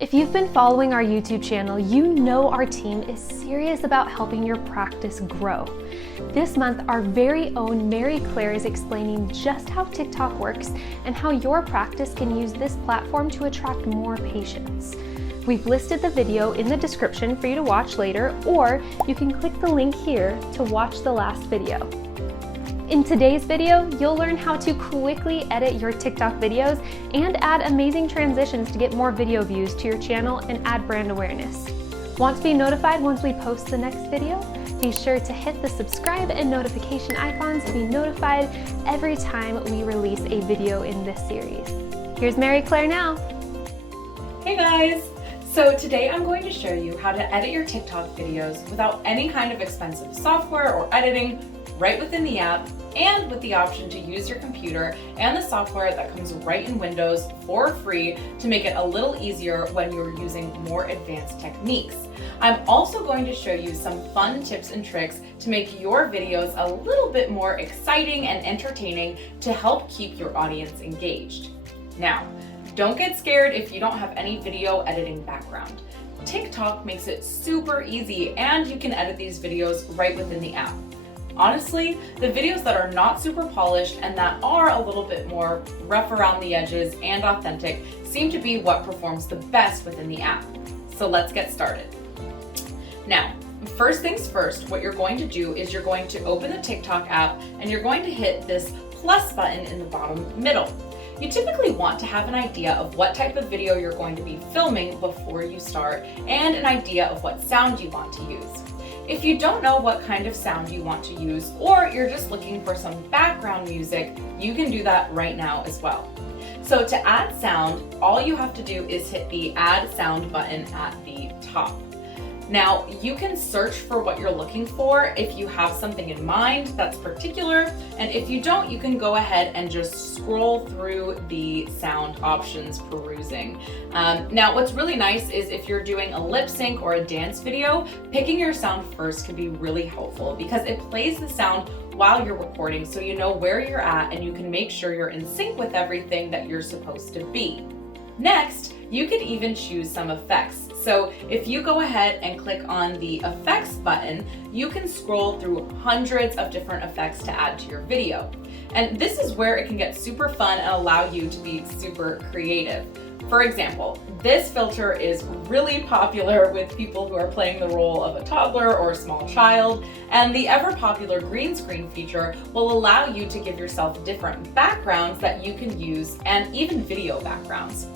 If you've been following our YouTube channel, you know our team is serious about helping your practice grow. This month, our very own Mary Claire is explaining just how TikTok works and how your practice can use this platform to attract more patients. We've listed the video in the description for you to watch later, or you can click the link here to watch the last video. In today's video, you'll learn how to quickly edit your TikTok videos and add amazing transitions to get more video views to your channel and add brand awareness. Want to be notified once we post the next video? Be sure to hit the subscribe and notification icons to be notified every time we release a video in this series. Here's Mary Claire now. Hey guys! So today I'm going to show you how to edit your TikTok videos without any kind of expensive software or editing, right within the app, and with the option to use your computer and the software that comes right in Windows for free to make it a little easier when you're using more advanced techniques. I'm also going to show you some fun tips and tricks to make your videos a little bit more exciting and entertaining to help keep your audience engaged. Now, don't get scared if you don't have any video editing background. TikTok makes it super easy and you can edit these videos right within the app. Honestly, the videos that are not super polished and that are a little bit more rough around the edges and authentic seem to be what performs the best within the app. So let's get started. Now, first things first, what you're going to do is you're going to open the TikTok app and you're going to hit this plus button in the bottom middle. You typically want to have an idea of what type of video you're going to be filming before you start and an idea of what sound you want to use. If you don't know what kind of sound you want to use, or you're just looking for some background music, you can do that right now as well. So to add sound, all you have to do is hit the Add Sound button at the top. Now, you can search for what you're looking for if you have something in mind that's particular, and if you don't, you can go ahead and just scroll through the sound options perusing. Now, what's really nice is if you're doing a lip sync or a dance video, picking your sound first can be really helpful because it plays the sound while you're recording so you know where you're at and you can make sure you're in sync with everything that you're supposed to be. Next, you can even choose some effects. So if you go ahead and click on the effects button, you can scroll through hundreds of different effects to add to your video. And this is where it can get super fun and allow you to be super creative. For example, this filter is really popular with people who are playing the role of a toddler or a small child, and the ever popular green screen feature will allow you to give yourself different backgrounds that you can use and even video backgrounds.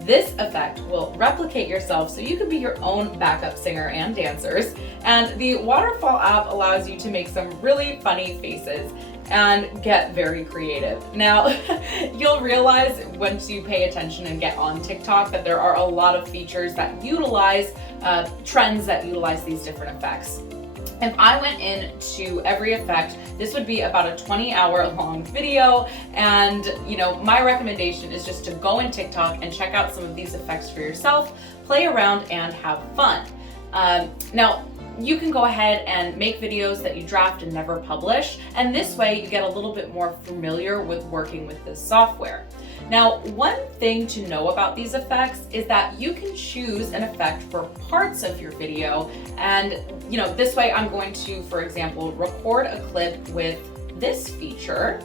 This effect will replicate yourself so you can be your own backup singer and dancers, and the waterfall app allows you to make some really funny faces and get very creative. Now, you'll realize once you pay attention and get on TikTok that there are a lot of features that utilize trends that utilize these different effects. If I went into every effect, this would be about a 20-hour long video, and my recommendation is just to go in TikTok and check out some of these effects for yourself, play around and have fun. Now, you can go ahead and make videos that you draft and never publish, and this way you get a little bit more familiar with working with this software. Now, one thing to know about these effects is that you can choose an effect for parts of your video, and this way I'm going to, for example, record a clip with this feature,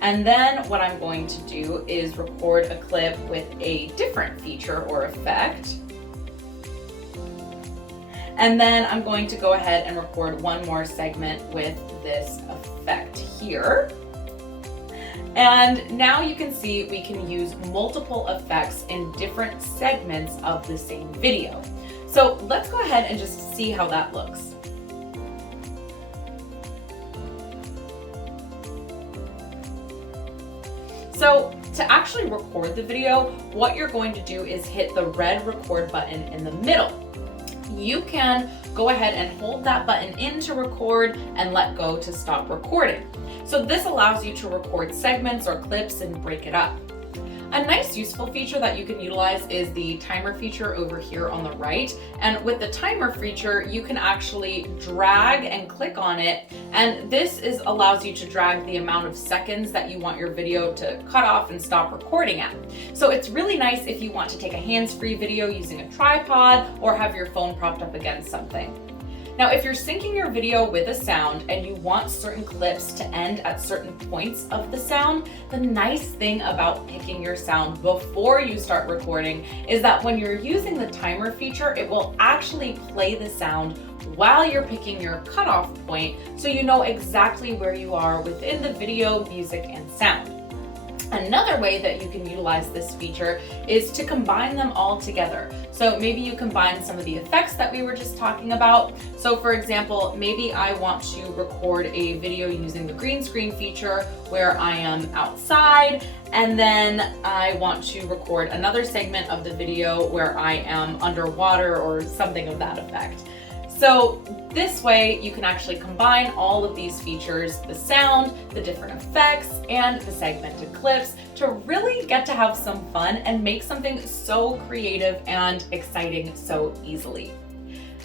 and then what I'm going to do is record a clip with a different feature or effect. And then I'm going to go ahead and record one more segment with this effect here. And now you can see we can use multiple effects in different segments of the same video. So let's go ahead and just see how that looks. So to actually record the video, what you're going to do is hit the red record button in the middle. You can go ahead and hold that button in to record and let go to stop recording. So this allows you to record segments or clips and break it up. A nice useful feature that you can utilize is the timer feature over here on the right. And with the timer feature, you can actually drag and click on it. And this allows you to drag the amount of seconds that you want your video to cut off and stop recording at. So it's really nice if you want to take a hands-free video using a tripod or have your phone propped up against something. Now, if you're syncing your video with a sound and you want certain clips to end at certain points of the sound, the nice thing about picking your sound before you start recording is that when you're using the timer feature, it will actually play the sound while you're picking your cutoff point, so you know exactly where you are within the video, music, and sound. Another way that you can utilize this feature is to combine them all together. So maybe you combine some of the effects that we were just talking about. So for example, maybe I want to record a video using the green screen feature where I am outside, and then I want to record another segment of the video where I am underwater or something of that effect. So this way you can actually combine all of these features, the sound, the different effects, and the segmented clips to really get to have some fun and make something so creative and exciting so easily.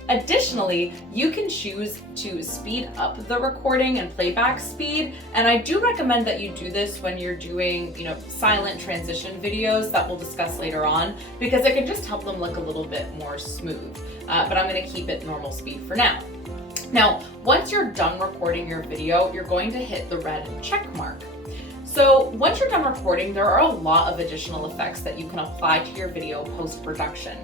Additionally, you can choose to speed up the recording and playback speed, and I do recommend that you do this when you're doing, silent transition videos that we'll discuss later on, because it can just help them look a little bit more smooth. But I'm going to keep it normal speed for now. Now, once you're done recording your video, you're going to hit the red check mark. So once you're done recording, there are a lot of additional effects that you can apply to your video post-production.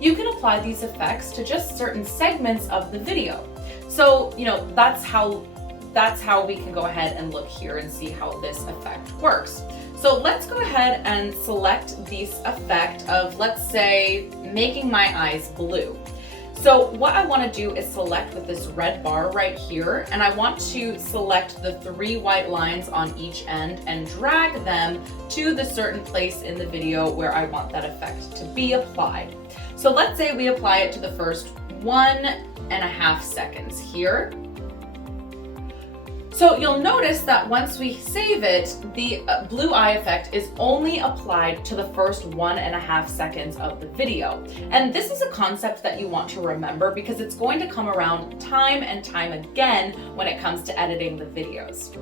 You can apply these effects to just certain segments of the video. So, that's how we can go ahead and look here and see how this effect works. So let's go ahead and select this effect of, let's say, making my eyes blue. So what I want to do is select with this red bar right here, and I want to select the 3 white lines on each end and drag them to the certain place in the video where I want that effect to be applied. So let's say we apply it to the first 1.5 seconds here. So you'll notice that once we save it, the blue eye effect is only applied to the first 1.5 seconds of the video. And this is a concept that you want to remember because it's going to come around time and time again when it comes to editing the videos.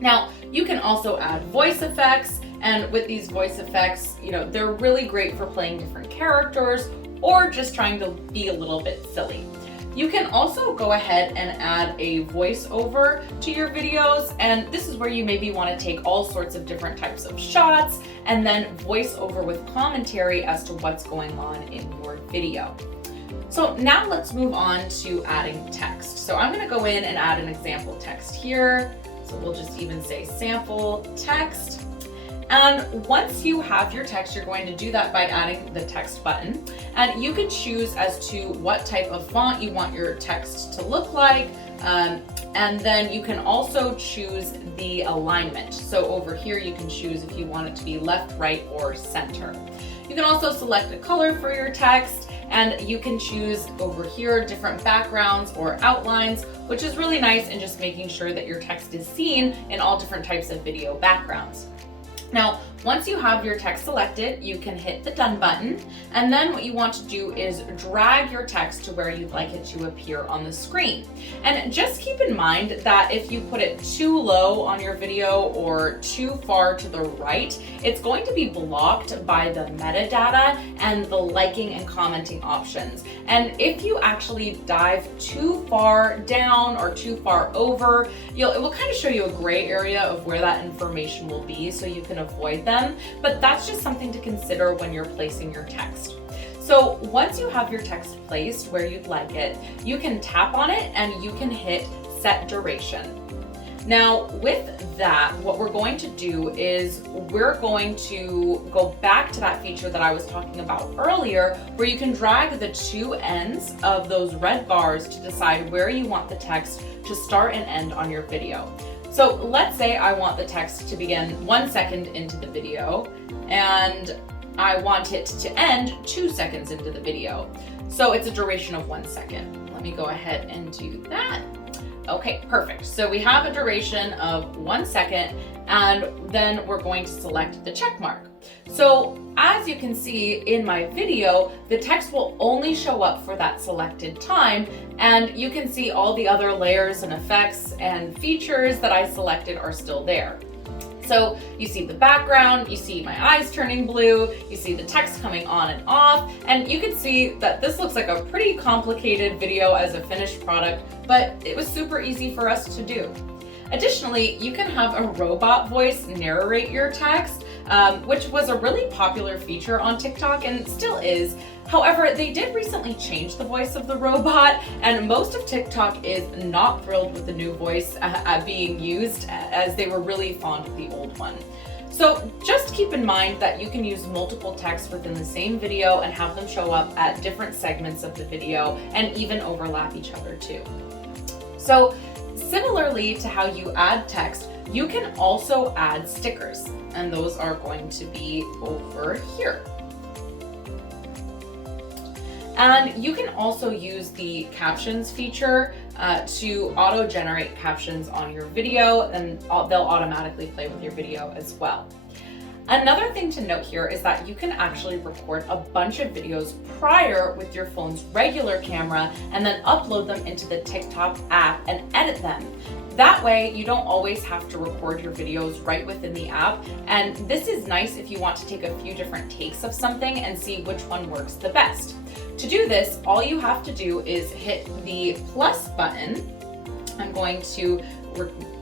Now, you can also add voice effects, and with these voice effects, they're really great for playing different characters or just trying to be a little bit silly. You can also go ahead and add a voiceover to your videos, and this is where you maybe want to take all sorts of different types of shots and then voice over with commentary as to what's going on in your video. So now let's move on to adding text. So I'm going to go in and add an example text here. So we'll just even say sample text. And once you have your text, you're going to do that by adding the text button. And you can choose as to what type of font you want your text to look like. And then you can also choose the alignment. So over here, you can choose if you want it to be left, right, or center. You can also select a color for your text, and you can choose over here different backgrounds or outlines, which is really nice in just making sure that your text is seen in all different types of video backgrounds. Now, once you have your text selected, you can hit the done button, and then what you want to do is drag your text to where you'd like it to appear on the screen. And just keep in mind that if you put it too low on your video or too far to the right, it's going to be blocked by the metadata and the liking and commenting options. And if you actually dive too far down or too far over, it will kind of show you a gray area of where that information will be, so you can avoid them, but that's just something to consider when you're placing your text. So once you have your text placed where you'd like it, you can tap on it and you can hit set duration. Now with that, what we're going to do is we're going to go back to that feature that I was talking about earlier, where you can drag the 2 ends of those red bars to decide where you want the text to start and end on your video. So let's say I want the text to begin 1 second into the video, and I want it to end 2 seconds into the video. So it's a duration of 1 second. Let me go ahead and do that. Okay, perfect. So we have a duration of 1 second, and then we're going to select the check mark. So as you can see in my video, the text will only show up for that selected time, and you can see all the other layers and effects and features that I selected are still there. So you see the background, you see my eyes turning blue, you see the text coming on and off, and you can see that this looks like a pretty complicated video as a finished product, but it was super easy for us to do. Additionally, you can have a robot voice narrate your text, which was a really popular feature on TikTok and still is. However, they did recently change the voice of the robot, and most of TikTok is not thrilled with the new voice being used, as they were really fond of the old one. So just keep in mind that you can use multiple texts within the same video and have them show up at different segments of the video and even overlap each other too. So similarly to how you add text, you can also add stickers, and those are going to be over here. And you can also use the captions feature to auto-generate captions on your video, and they'll automatically play with your video as well. Another thing to note here is that you can actually record a bunch of videos prior with your phone's regular camera and then upload them into the TikTok app and edit them. That way, you don't always have to record your videos right within the app, and this is nice if you want to take a few different takes of something and see which one works the best. To do this, all you have to do is hit the plus button. I'm going to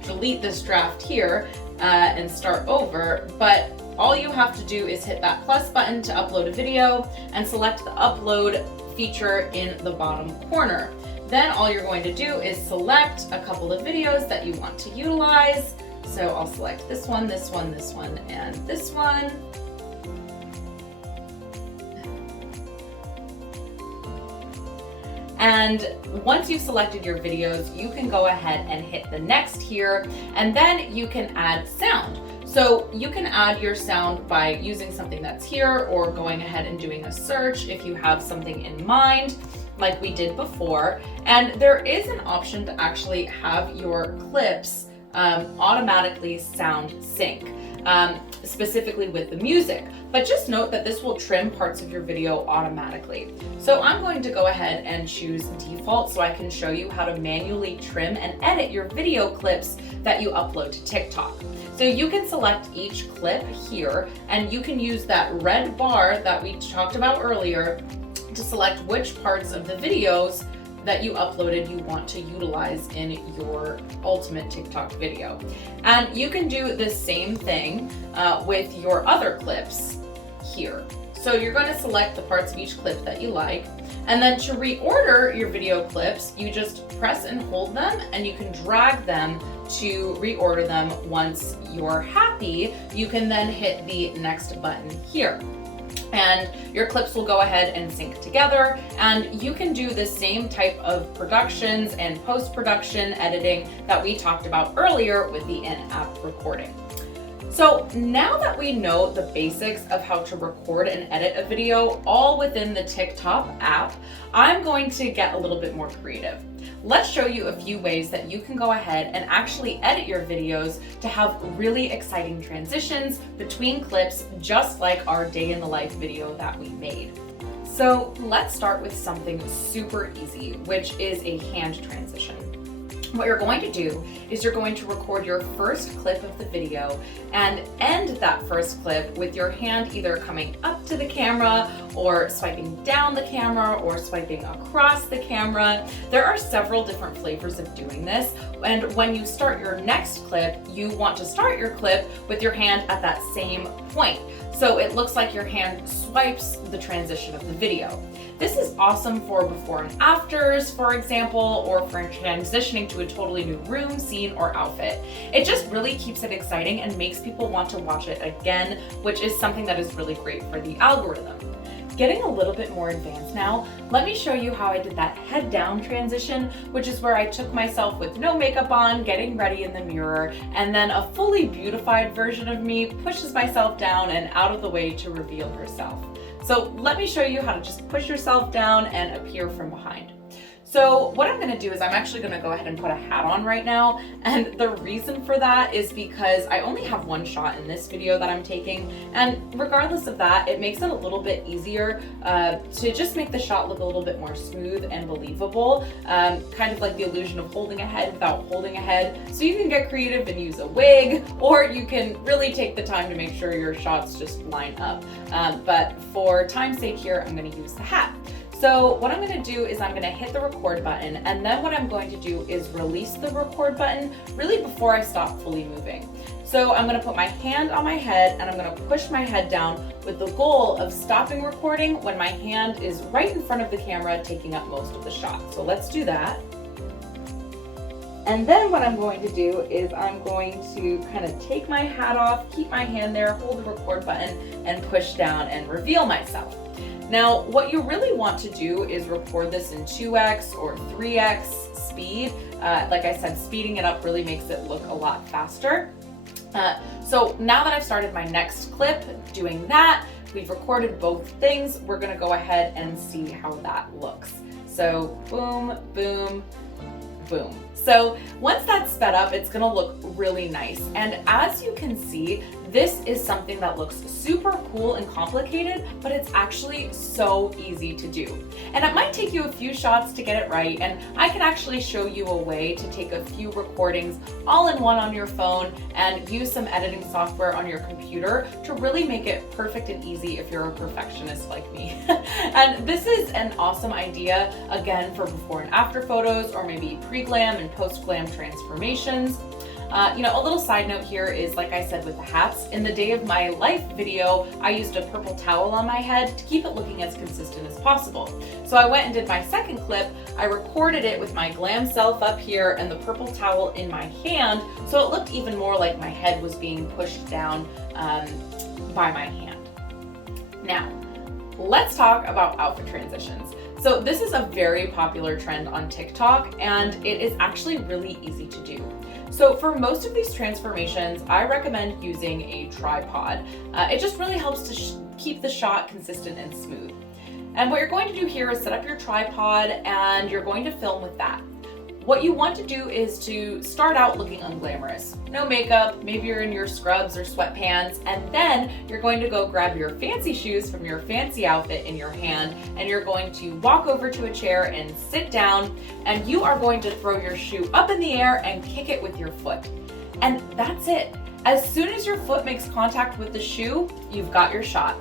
delete this draft here and start over, but all you have to do is hit that plus button to upload a video and select the upload feature in the bottom corner. Then all you're going to do is select a couple of videos that you want to utilize. So I'll select this one, this one, this one, and this one. And once you've selected your videos, you can go ahead and hit the next here, and then you can add sound. So you can add your sound by using something that's here or going ahead and doing a search if you have something in mind, like we did before. And there is an option to actually have your clips automatically sound sync, specifically with the music. But just note that this will trim parts of your video automatically. So I'm going to go ahead and choose default so I can show you how to manually trim and edit your video clips that you upload to TikTok. So you can select each clip here, and you can use that red bar that we talked about earlier to select which parts of the videos that you uploaded you want to utilize in your ultimate TikTok video. And you can do the same thing with your other clips here. So you're going to select the parts of each clip that you like, and then to reorder your video clips, you just press and hold them, and you can drag them to reorder them. Once you're happy, you can then hit the next button here, and your clips will go ahead and sync together. And you can do the same type of productions and post-production editing that we talked about earlier with the in-app recording. So now that we know the basics of how to record and edit a video all within the TikTok app, I'm going to get a little bit more creative. Let's show you a few ways that you can go ahead and actually edit your videos to have really exciting transitions between clips, just like our day in the life video that we made. So let's start with something super easy, which is a hand transition. What you're going to do is you're going to record your first clip of the video and end that first clip with your hand either coming up to the camera or swiping down the camera or swiping across the camera. There are several different flavors of doing this, and when you start your next clip, you want to start your clip with your hand at that same point, so it looks like your hand swipes the transition of the video. This is awesome for before and afters, for example, or for transitioning to a totally new room, scene, or outfit. It just really keeps it exciting and makes people want to watch it again, which is something that is really great for the algorithm. Getting a little bit more advanced now, let me show you how I did that head down transition, which is where I took myself with no makeup on, getting ready in the mirror, and then a fully beautified version of me pushes myself down and out of the way to reveal herself. So let me show you how to just push yourself down and appear from behind. So what I'm gonna do is I'm actually gonna go ahead and put a hat on right now. And the reason for that is because I only have one shot in this video that I'm taking. And regardless of that, it makes it a little bit easier to just make the shot look a little bit more smooth and believable. Kind of like the illusion of holding a head without holding a head. So you can get creative and use a wig, or you can really take the time to make sure your shots just line up. But for time's sake here, I'm gonna use the hat. So what I'm gonna do is I'm gonna hit the record button, and then what I'm going to do is release the record button really before I stop fully moving. So I'm gonna put my hand on my head and I'm gonna push my head down with the goal of stopping recording when my hand is right in front of the camera taking up most of the shot. So let's do that. And then what I'm going to do is I'm going to kind of take my hat off, keep my hand there, hold the record button, and push down and reveal myself. Now, what you really want to do is record this in 2x or 3x speed. Like I said, speeding it up really makes it look a lot faster. So now that I've started my next clip doing that, we've recorded both things, we're gonna go ahead and see how that looks. So boom, boom, boom. So once that's sped up, it's gonna look really nice. And as you can see, this is something that looks super cool and complicated, but it's actually so easy to do. And it might take you a few shots to get it right, and I can actually show you a way to take a few recordings all in one on your phone and use some editing software on your computer to really make it perfect and easy if you're a perfectionist like me. And this is an awesome idea, again, for before and after photos, or maybe pre-glam and post-glam transformations. A little side note here is, like I said with the hats, in the Day of My Life video, I used a purple towel on my head to keep it looking as consistent as possible. So I went and did my second clip. I recorded it with my glam self up here and the purple towel in my hand, so it looked even more like my head was being pushed down by my hand. Now, let's talk about outfit transitions. So this is a very popular trend on TikTok, and it is actually really easy to do. So for most of these transformations, I recommend using a tripod. It just really helps to keep the shot consistent and smooth. And what you're going to do here is set up your tripod, and you're going to film with that. What you want to do is to start out looking unglamorous. No makeup, maybe you're in your scrubs or sweatpants, and then you're going to go grab your fancy shoes from your fancy outfit in your hand, and you're going to walk over to a chair and sit down, and you are going to throw your shoe up in the air and kick it with your foot. And that's it. As soon as your foot makes contact with the shoe, you've got your shot.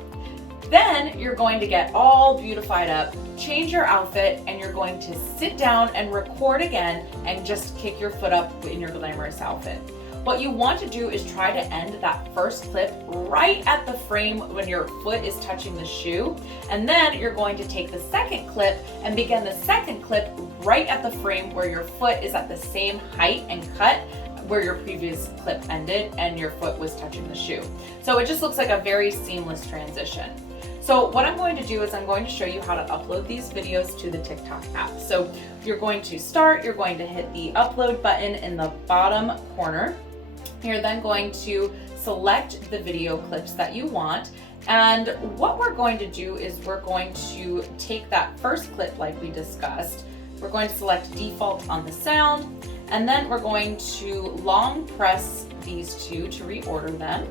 Then you're going to get all beautified up, change your outfit, and you're going to sit down and record again and just kick your foot up in your glamorous outfit. What you want to do is try to end that first clip right at the frame when your foot is touching the shoe. And then you're going to take the second clip and begin the second clip right at the frame where your foot is at the same height and cut where your previous clip ended and your foot was touching the shoe. So it just looks like a very seamless transition. So what I'm going to do is I'm going to show you how to upload these videos to the TikTok app. So you're going to hit the upload button in the bottom corner. You're then going to select the video clips that you want. And what we're going to do is we're going to take that first clip like we discussed. We're going to select default on the sound, and then we're going to long press these two to reorder them.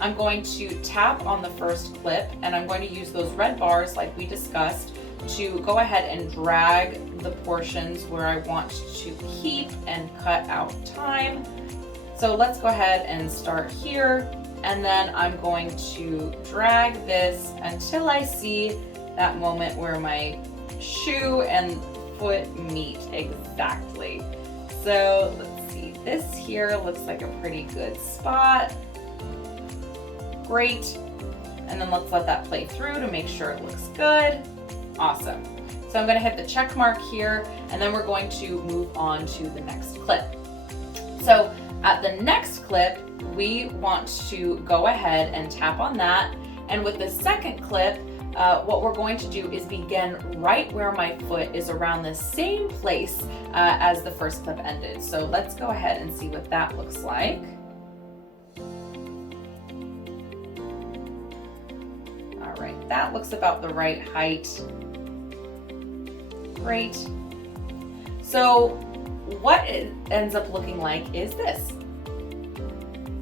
I'm going to tap on the first clip, and I'm going to use those red bars like we discussed to go ahead and drag the portions where I want to keep and cut out time. So let's go ahead and start here, and then I'm going to drag this until I see that moment where my shoe and foot meet exactly. So let's see, this here looks like a pretty good spot. Great. And then let's let that play through to make sure it looks good. Awesome. So I'm going to hit the check mark here, and then we're going to move on to the next clip. So at the next clip, we want to go ahead and tap on that. And with the second clip, what we're going to do is begin right where my foot is around the same place as the first clip ended. So let's go ahead and see what that looks like. All right, that looks about the right height. Great. So what it ends up looking like is this.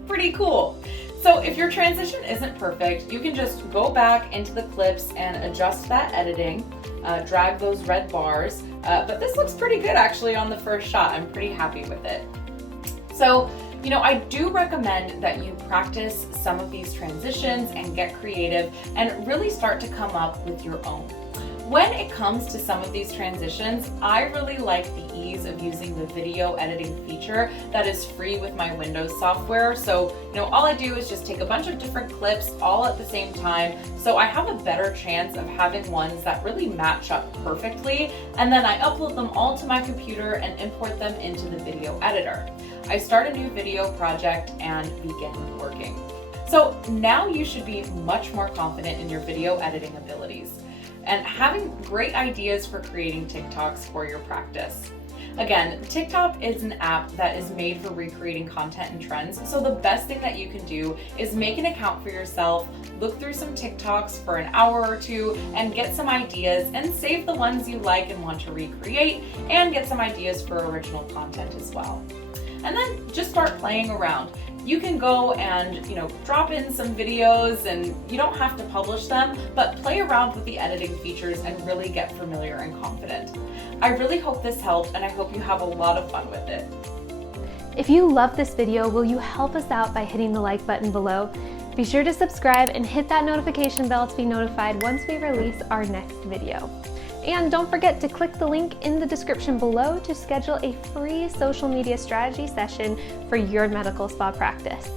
Pretty cool. So if your transition isn't perfect, you can just go back into the clips and adjust that editing, drag those red bars, but this looks pretty good actually on the first shot. I'm pretty happy with it. So, I do recommend that you practice some of these transitions and get creative and really start to come up with your own. When it comes to some of these transitions, I really like the ease of using the video editing feature that is free with my Windows software. So, all I do is just take a bunch of different clips all at the same time. So I have a better chance of having ones that really match up perfectly. And then I upload them all to my computer and import them into the video editor. I start a new video project and begin working. So now you should be much more confident in your video editing abilities and having great ideas for creating TikToks for your practice. Again, TikTok is an app that is made for recreating content and trends, so the best thing that you can do is make an account for yourself, look through some TikToks for an hour or two, and get some ideas, and save the ones you like and want to recreate, and get some ideas for original content as well. And then just start playing around. You can go and drop in some videos, and you don't have to publish them, but play around with the editing features and really get familiar and confident. I really hope this helped, and I hope you have a lot of fun with it. If you love this video, will you help us out by hitting the like button below? Be sure to subscribe and hit that notification bell to be notified once we release our next video. And don't forget to click the link in the description below to schedule a free social media strategy session for your medical spa practice.